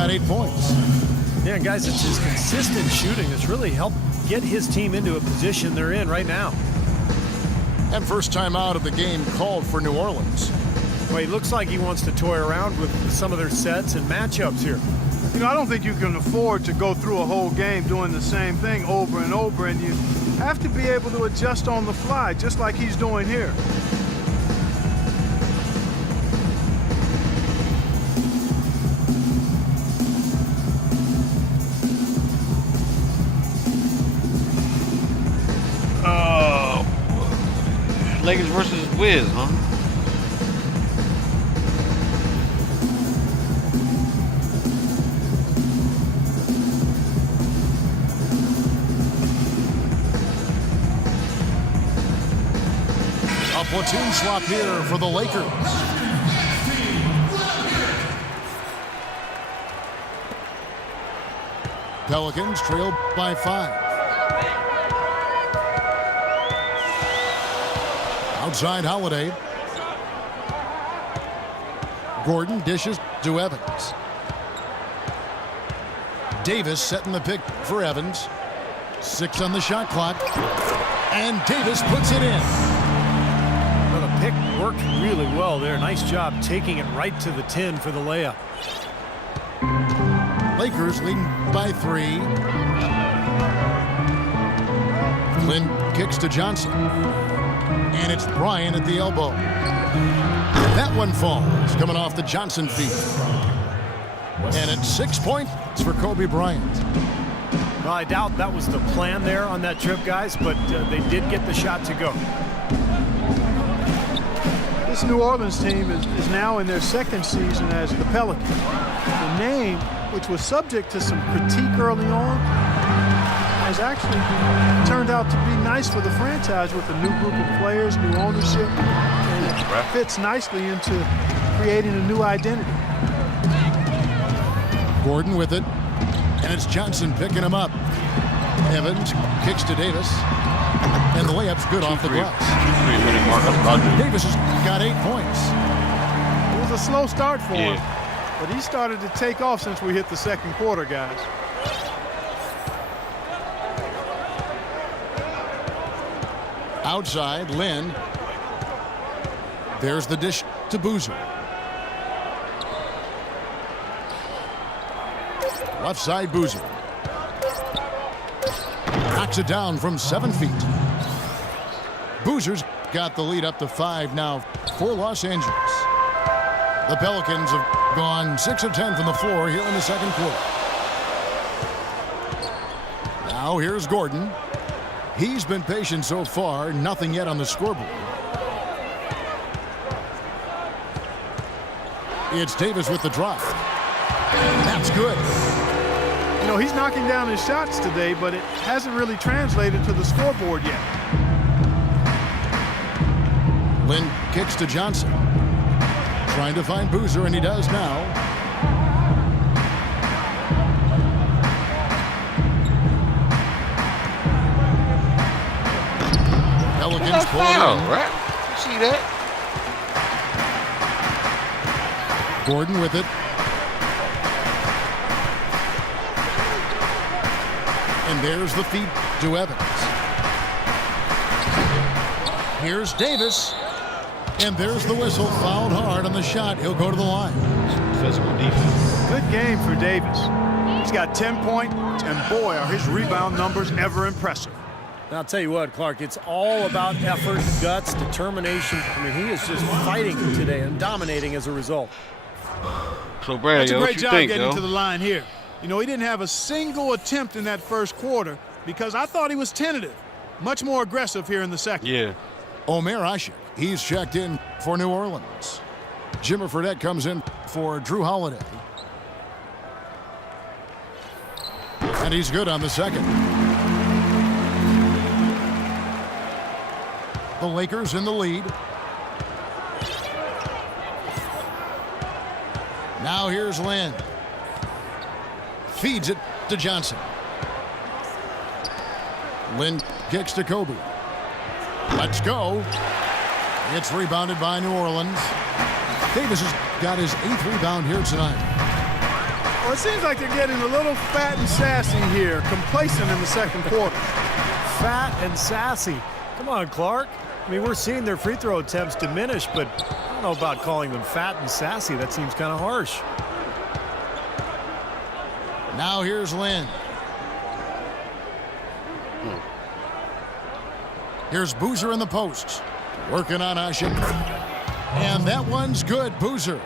got 8 points. Yeah, guys, it's his consistent shooting that's really helped get his team into a position they're in right now. And first time out of the game called for New Orleans. Well, he looks like he wants to toy around with some of their sets and matchups here. You know, I don't think you can afford to go through a whole game doing the same thing over and over, and you have to be able to adjust on the fly, just like he's doing here. Lakers versus Wiz, huh? A platoon swap here for the Lakers. Pelicans trail by 5. Outside Holiday. Gordon dishes to Evans. Davis setting the pick for Evans. 6 on the shot clock. And Davis puts it in. Well, the pick worked really well there. Nice job taking it right to the 10 for the layup. Lakers leading by 3. Lynn kicks to Johnson. And it's Bryant at the elbow. That one falls, coming off the Johnson feet. And it's 6 points for Kobe Bryant. Well, I doubt that was the plan there on that trip, guys, but they did get the shot to go. This New Orleans team is now in their second season as the Pelicans. The name, which was subject to some critique early on, has actually turned out to be nice for the franchise with a new group of players, new ownership, and it fits nicely into creating a new identity. Gordon with it, and it's Johnson picking him up. Evans kicks to Davis, and the layup's good off the glass. Davis has got 8 points. It was a slow start for him, but he started to take off since we hit the second quarter, guys. Outside, Lynn. There's the dish to Boozer. Left side, Boozer. Knocks it down from 7 feet. Boozer's got the lead up to 5 now for Los Angeles. The Pelicans have gone 6 of 10 from the floor here in the second quarter. Now here's Gordon. He's been patient so far, nothing yet on the scoreboard. It's Davis with the drive. That's good. You know, he's knocking down his shots today, but it hasn't really translated to the scoreboard yet. Lynn kicks to Johnson. Trying to find Boozer, and he does now. Pelicans pull it in. Right? You see that? Gordon with it. And there's the feed to Evans. Here's Davis. And there's the whistle. Fouled hard on the shot. He'll go to the line. Physical defense. Good game for Davis. He's got 10 points, and boy, are his rebound numbers ever impressive. And I'll tell you what, Clark, it's all about effort, guts, determination. I mean, he is just fighting today and dominating as a result. So, Brad, That's a what great you job think, getting to the line here. You know, he didn't have a single attempt in that first quarter because I thought he was tentative. Much more aggressive here in the second. Yeah. Omer Asik, he's checked in for New Orleans. Jimmer Fredette comes in for Drew Holiday. And he's good on the second. The Lakers in the lead. Now here's Lynn. Feeds it to Johnson. Lynn kicks to Kobe. Let's go. It's rebounded by New Orleans. Davis has got his 8th rebound here tonight. Well, it seems like they're getting a little fat and sassy here, complacent in the second quarter. Fat and sassy. Come on, Clark. I mean, we're seeing their free throw attempts diminish, but I don't know about calling them fat and sassy. That seems kind of harsh. Now here's Lynn. Here's Boozer in the post. Working on Ashik. And that one's good, Boozer.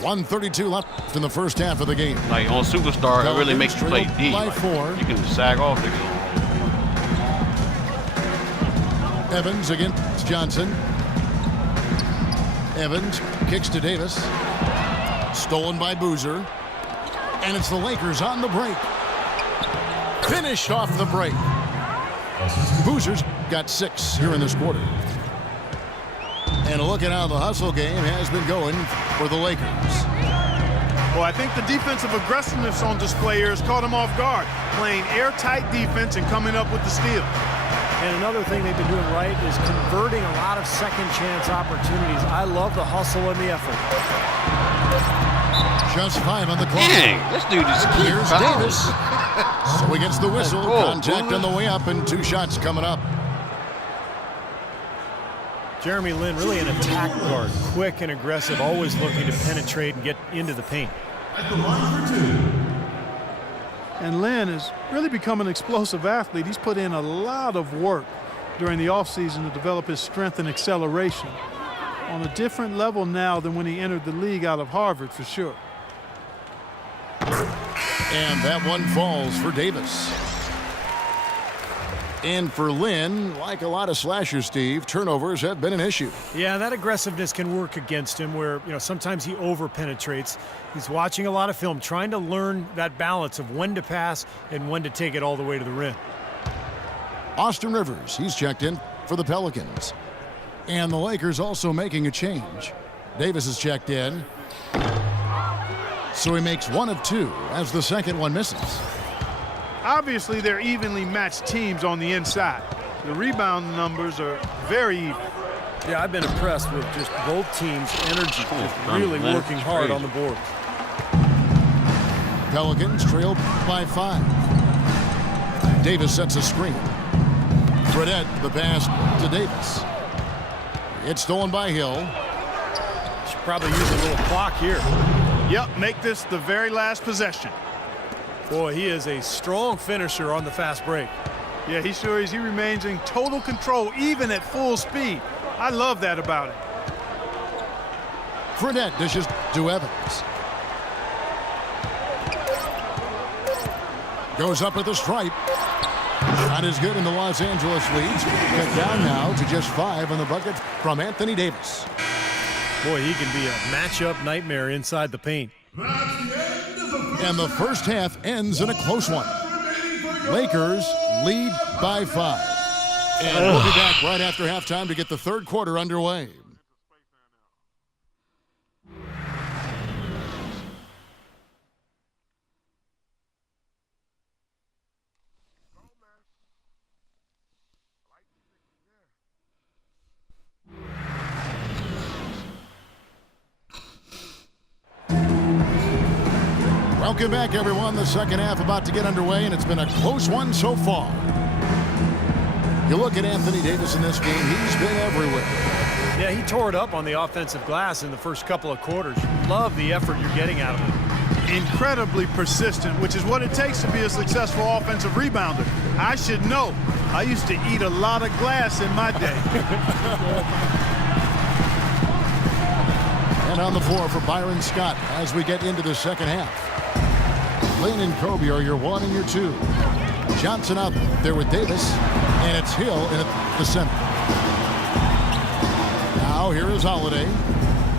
1:32 left in the first half of the game. Like on Superstar, it really makes you play D. By Like, 4. you can sag off niggas. Evans against Johnson. Evans kicks to Davis. Stolen by Boozer. And it's the Lakers on the break. Finished off the break. Boozer's got 6 here in this quarter. And look at how the hustle game has been going for the Lakers. Well, I think the defensive aggressiveness on display here has caught them off guard, playing airtight defense and coming up with the steal. And another thing they've been doing right is converting a lot of second chance opportunities. I love the hustle and the effort. Just 5 on the clock. Dang, this dude just keeps Here's fouling. Davis. So he gets the whistle. Cool. Contact on the way up and 2 shots coming up. Jeremy Lin, really an attack guard. Quick and aggressive, always looking to penetrate and get into the paint. And Lynn has really become an explosive athlete. He's put in a lot of work during the offseason to develop his strength and acceleration. On a different level now than when he entered the league out of Harvard, for sure. And that one falls for Davis. And for Lynn, like a lot of slashers, Steve, turnovers have been an issue. Yeah, that aggressiveness can work against him where, sometimes he over-penetrates. He's watching a lot of film, trying to learn that balance of when to pass and when to take it all the way to the rim. Austin Rivers, he's checked in for the Pelicans. And the Lakers also making a change. Davis is checked in. So he makes 1 of 2 as the second one misses. Obviously, they're evenly matched teams on the inside. The rebound numbers are very even. Yeah, I've been impressed with just both teams' energy, just really man, working it's hard crazy. on the board. Pelicans trail by 5. Davis sets a screen. Fredette, the pass to Davis. It's stolen by Hill. Should probably use a little clock here. Yep, make this the very last possession. Boy, he is a strong finisher on the fast break. Yeah, he sure is. He remains in total control, even at full speed. I love that about him. Fredette dishes to Evans. Goes up at the stripe. Not as good in the Los Angeles leads. Cut down now to just 5 on the bucket from Anthony Davis. Boy, he can be a matchup nightmare inside the paint. And the first half ends in a close one. Lakers lead by 5. And we'll be back right after halftime to get the third quarter underway. Welcome back, everyone. The second half about to get underway, and it's been a close one so far. You look at Anthony Davis in this game, he's been everywhere. Yeah, he tore it up on the offensive glass in the first couple of quarters. Love the effort you're getting out of him. Incredibly persistent, which is what it takes to be a successful offensive rebounder. I should know. I used to eat a lot of glass in my day. And on the floor for Byron Scott as we get into the second half. Lynn and Kobe are your 1 and your 2. Johnson out there with Davis, and it's Hill in the center. Now here is Holiday,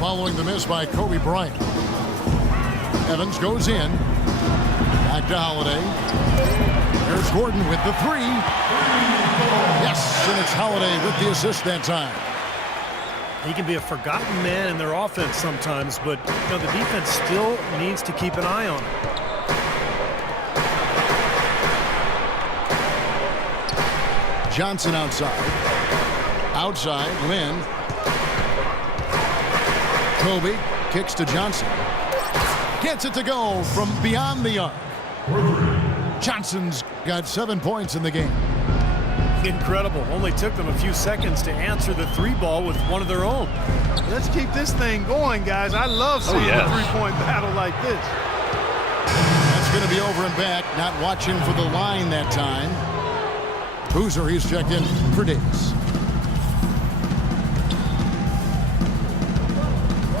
following the miss by Kobe Bryant. Evans goes in. Back to Holiday. There's Gordon with the 3. Yes, and it's Holiday with the assist that time. He can be a forgotten man in their offense sometimes, but the defense still needs to keep an eye on him. Johnson outside. Outside, Lynn. Kobe kicks to Johnson. Gets it to go from beyond the arc. Johnson's got 7 points in the game. Incredible. Only took them a few seconds to answer the 3-ball with one of their own. Let's keep this thing going, guys. I love seeing a three-point battle like this. That's going to be over and back. Not watching for the line that time. Boozer, he's checked in for Davis.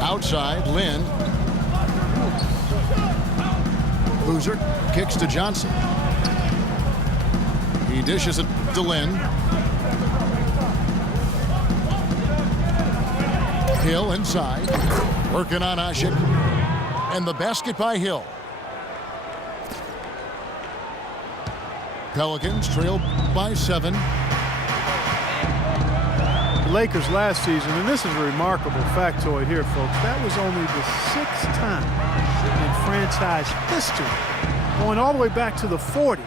Outside, Lynn. Boozer kicks to Johnson. He dishes it to Lynn. Hill inside. Working on Asik. And the basket by Hill. Pelicans trail by 7. The Lakers last season, and this is a remarkable factoid here, folks, that was only the 6th time in franchise history, going all the way back to the 40s,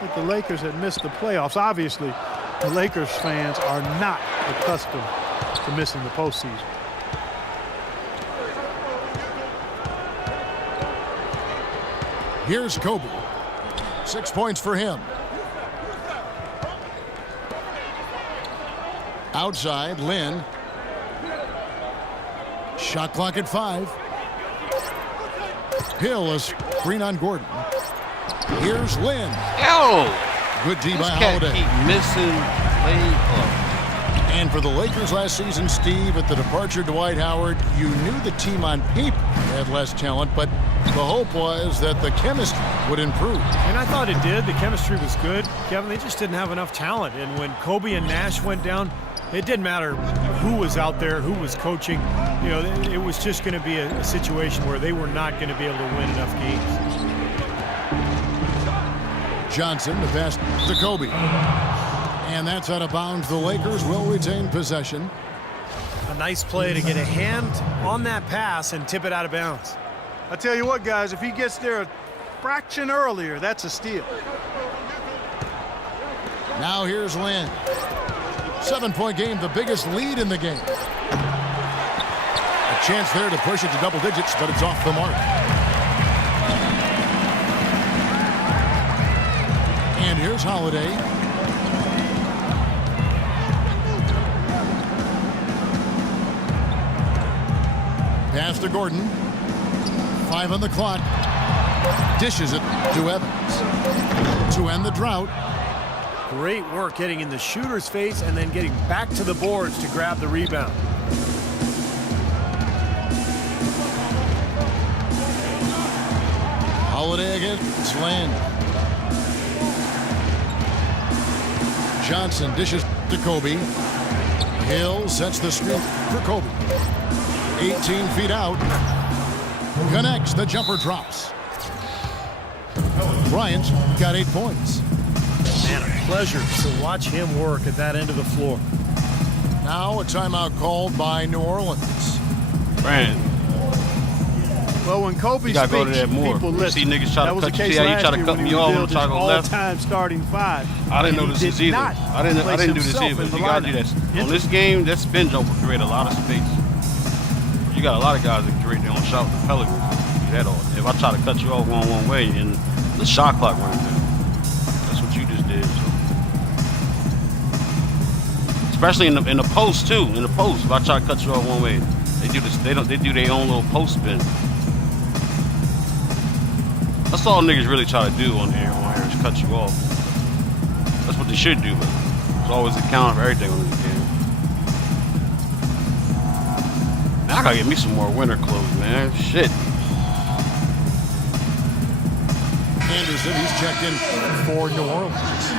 that the Lakers had missed the playoffs. Obviously, the Lakers fans are not accustomed to missing the postseason. Here's Kobe. 6 points for him. Outside, Lynn. Shot clock at 5. Hill is screen on Gordon. Here's Lynn. Yo! Good D by This cat Holiday. keep missing layup. And for the Lakers last season, Steve, at the departure of Dwight Howard, you knew the team on paper had less talent, but the hope was that the chemistry would improve. And I thought it did. The chemistry was good. Kevin, they just didn't have enough talent. And when Kobe and Nash went down, it didn't matter who was out there, who was coaching. You know, it was just going to be a situation where they were not going to be able to win enough games. Johnson, the pass to Kobe. And that's out of bounds. The Lakers will retain possession. A nice play to get a hand on that pass and tip it out of bounds. I tell you what, guys, if he gets there a fraction earlier, that's a steal. Now here's Lynn. 7-point game, the biggest lead in the game. A chance there to push it to double digits, but it's off the mark. And here's Holiday. Pass to Gordon. 5 on the clock. Dishes it to Evans. To end the drought. Great work getting in the shooter's face and then getting back to the boards to grab the rebound. Holiday against Lynn. Johnson dishes to Kobe. Hill sets the screen for Kobe. 18 feet out. Connects. The jumper drops. Bryant's got 8 points. Man, a pleasure to watch him work at that end of the floor. Now a timeout called by New Orleans. Brandon, Well, when Kobe you gotta speaks, go to that more. people You listen. see niggas try That to was the cut you. case See how you last try to year cut when me he off when I revealed try to his go left. all-time starting 5. I didn't know And this he is did either. not I didn't place do this himself either. in the You gotta do lineup. that. On this game, that spin jump will create a lot of space. You got a lot of guys that create their own shot with the Pelicans. That all. If I try to cut you off one way and the shot clock runs down, that's what you just did. So. Especially in the post too. In the post, if I try to cut you off one way, they do this. They do their own little post spin. That's all niggas really try to do on here is cut you off. That's what they should do, but there's always a counter for everything on this game. Man, I gotta get me some more winter clothes, man. Shit. Anderson, he's checked in for New Orleans.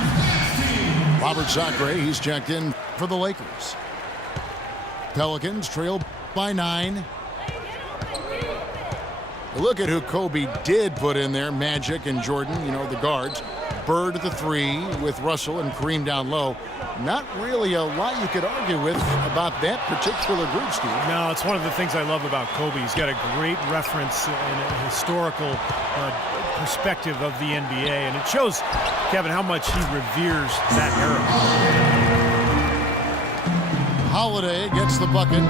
Robert Sacre, he's checked in for the Lakers. Pelicans trail by 9. Look at who Kobe did put in there. Magic and Jordan, you know, the guards. Bird at the 3 with Russell and Kareem down low. Not really a lot you could argue with about that particular group, Steve. No, it's one of the things I love about Kobe. He's got a great reference and a historical perspective of the NBA, and it shows, Kevin, how much he reveres that era. Holiday gets the bucket.